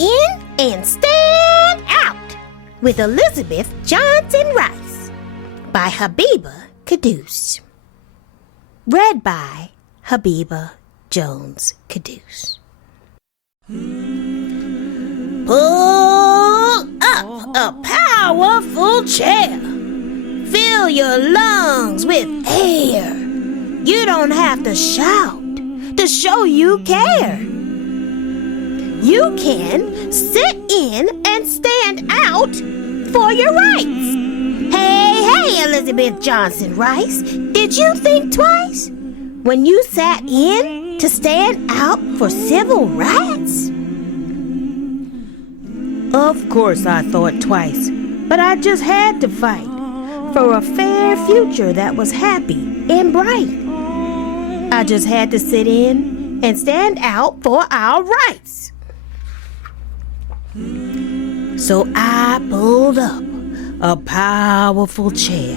in and stand out with Elizabeth Johnson Rice by Bibah Caduce. Read by Bibah Jones Caduce. Pull up a powerful chair. Fill your lungs with air. You don't have to shout to show you care. You can sit in and stand out for your rights. Hey, Elizabeth Johnson Rice, did you think twice when you sat in to stand out for civil rights? Of course I thought twice, but I just had to fight for a fair future that was happy and bright. I just had to sit in and stand out for our rights. So I pulled up a powerful chair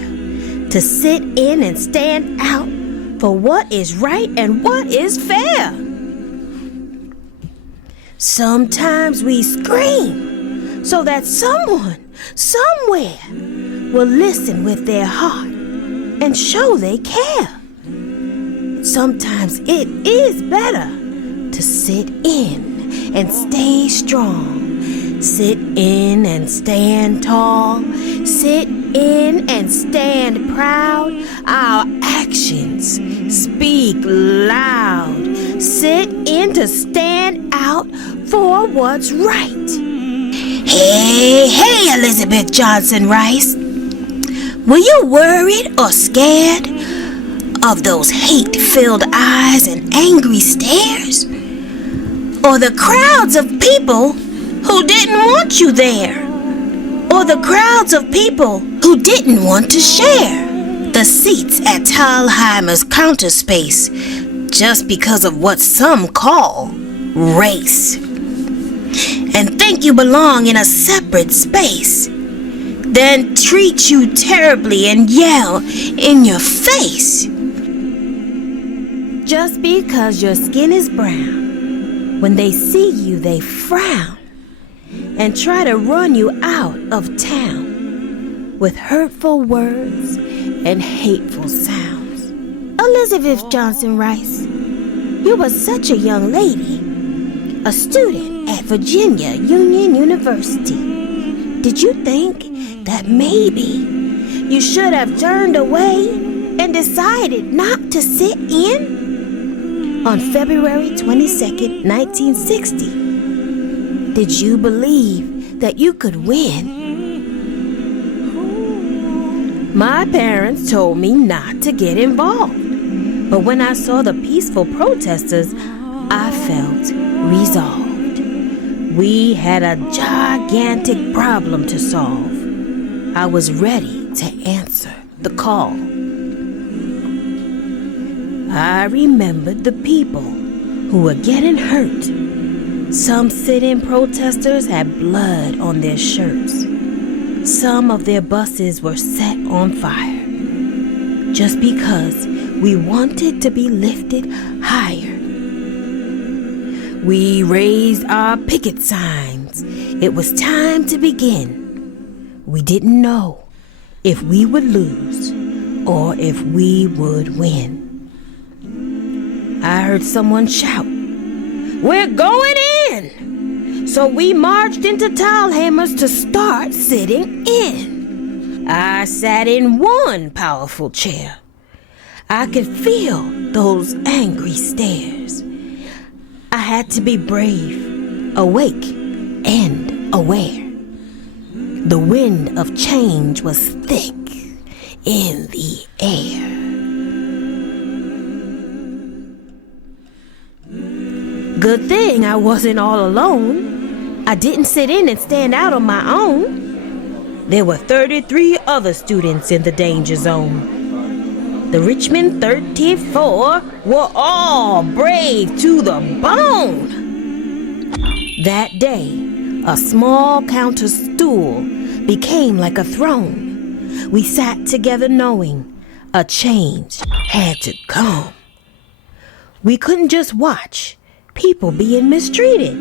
to sit in and stand out for what is right and what is fair. Sometimes we scream so that someone, somewhere, will listen with their heart and show they care. Sometimes it is better to sit in and stay strong. Sit in and stand tall. Sit in and stand proud. Our actions speak loud. Sit in to stand out for what's right. Hey, Elizabeth Johnson Rice. Were you worried or scared of those hate-filled eyes and angry stares? Or the crowds of people who didn't want you there? Or the crowds of people who didn't want to share the seats at Talheimer's counter space just because of what some call race? And think you belong in a separate space, then treat you terribly and yell in your face. Just because your skin is brown, when they see you they frown and try to run you out of town with hurtful words and hateful sounds. Elizabeth Johnson Rice, you were such a young lady, a student at Virginia Union University. Did you think that maybe you should have turned away and decided not to sit in? On February 22nd, 1960, did you believe that you could win? My parents told me not to get involved, but when I saw the peaceful protesters, I felt resolved. We had a gigantic problem to solve. I was ready to answer the call. I remembered the people who were getting hurt. Some sit-in protesters had blood on their shirts. Some of their buses were set on fire just because we wanted to be lifted higher. We raised our picket signs. It was time to begin. We didn't know if we would lose or if we would win. I heard someone shout, "We're going in!" So we marched into Talheimer's to start sitting in. I sat in one powerful chair. I could feel those angry stares. I had to be brave, awake, and aware. The wind of change was thick in the air. Good thing I wasn't all alone. I didn't sit in and stand out on my own. There were 33 other students in the danger zone. The Richmond 34 were all brave to the bone. That day, a small counter stool became like a throne. We sat together knowing a change had to come. We couldn't just watch people being mistreated.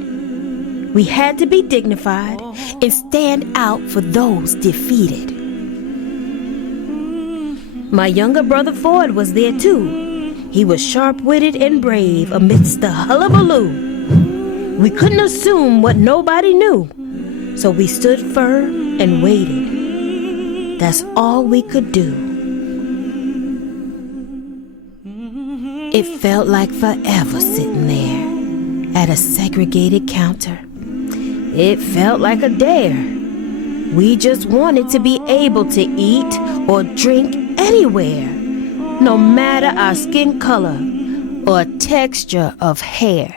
We had to be dignified and stand out for those defeated. My younger brother Ford was there too. He was sharp-witted and brave amidst the hullabaloo. We couldn't assume what nobody knew, so we stood firm and waited. That's all we could do. It felt like forever sitting there at a segregated counter. It felt like a dare. We just wanted to be able to eat or drink anywhere, no matter our skin color or texture of hair.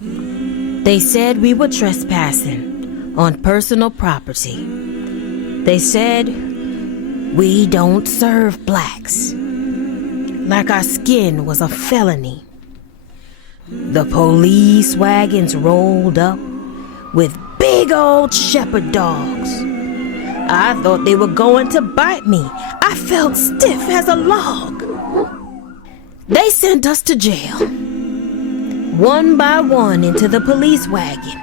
They said we were trespassing on personal property. They said we don't serve blacks, like our skin was a felony. The police wagons rolled up with big old shepherd dogs. I thought they were going to bite me. I felt stiff as a log. They sent us to jail, one by one into the police wagon,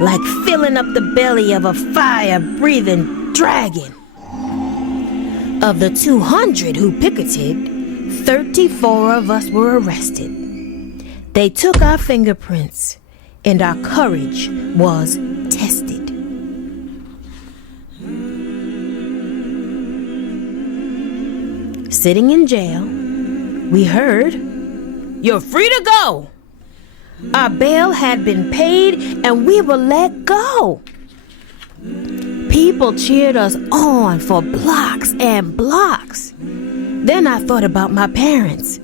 like filling up the belly of a fire-breathing dragon. Of the 200 who picketed, 34 of us were arrested. They took our fingerprints, and our courage was tested. Sitting in jail, we heard, "You're free to go." Our bail had been paid, and we were let go. People cheered us on for blocks and blocks. Then I thought about my parents.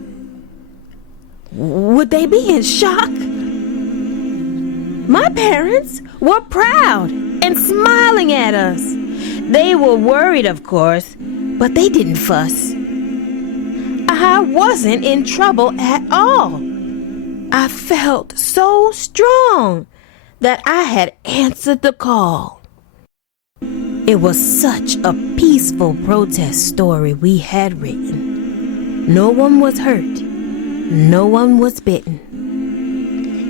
Would they be in shock? My parents were proud and smiling at us. They were worried, of course, but they didn't fuss. I wasn't in trouble at all. I felt so strong that I had answered the call. It was such a peaceful protest story we had written. No one was hurt. No one was bitten.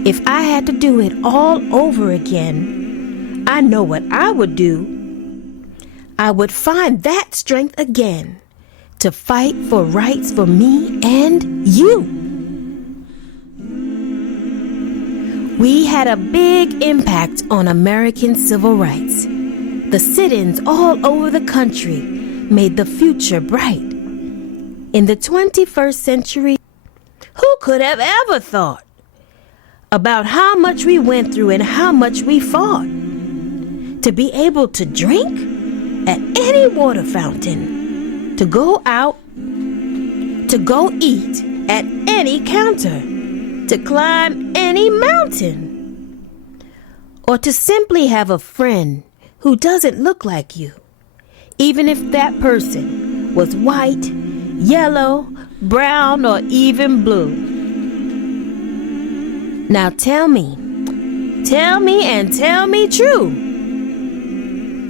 If I had to do it all over again, I know what I would do. I would find that strength again to fight for rights for me and you. We had a big impact on American civil rights. The sit-ins all over the country made the future bright. In the 21st century, who could have ever thought about how much we went through and how much we fought to be able to drink at any water fountain, to go out, to go eat at any counter, to climb any mountain, or to simply have a friend who doesn't look like you, even if that person was white, yellow, brown, or even blue. Now tell me and tell me true.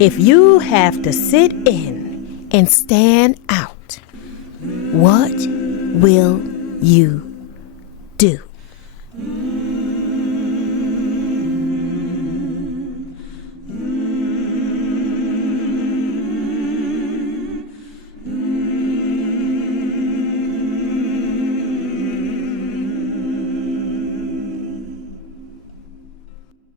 If you have to sit in and stand out, what will you